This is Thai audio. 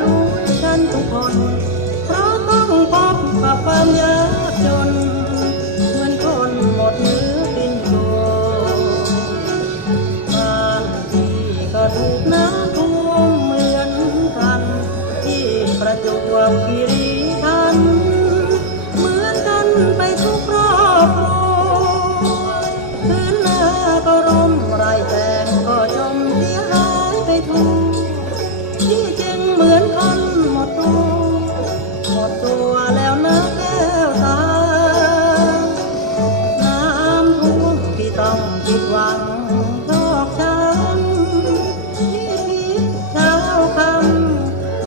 รู้กันทุกคนเพราะต้องพบกับความยากจนเหมือนคนหมดเนื้อกินตัวบ้านที่ก็ถูกน้ำท่วมเหมือนกันที่ประจวบคีรีขันธ์เหมือนกันไปทุกครอบครัวพื้นนาก็ร่มไรแตงก็จมเสียหายไปทั่วที่จึงเหมือนคน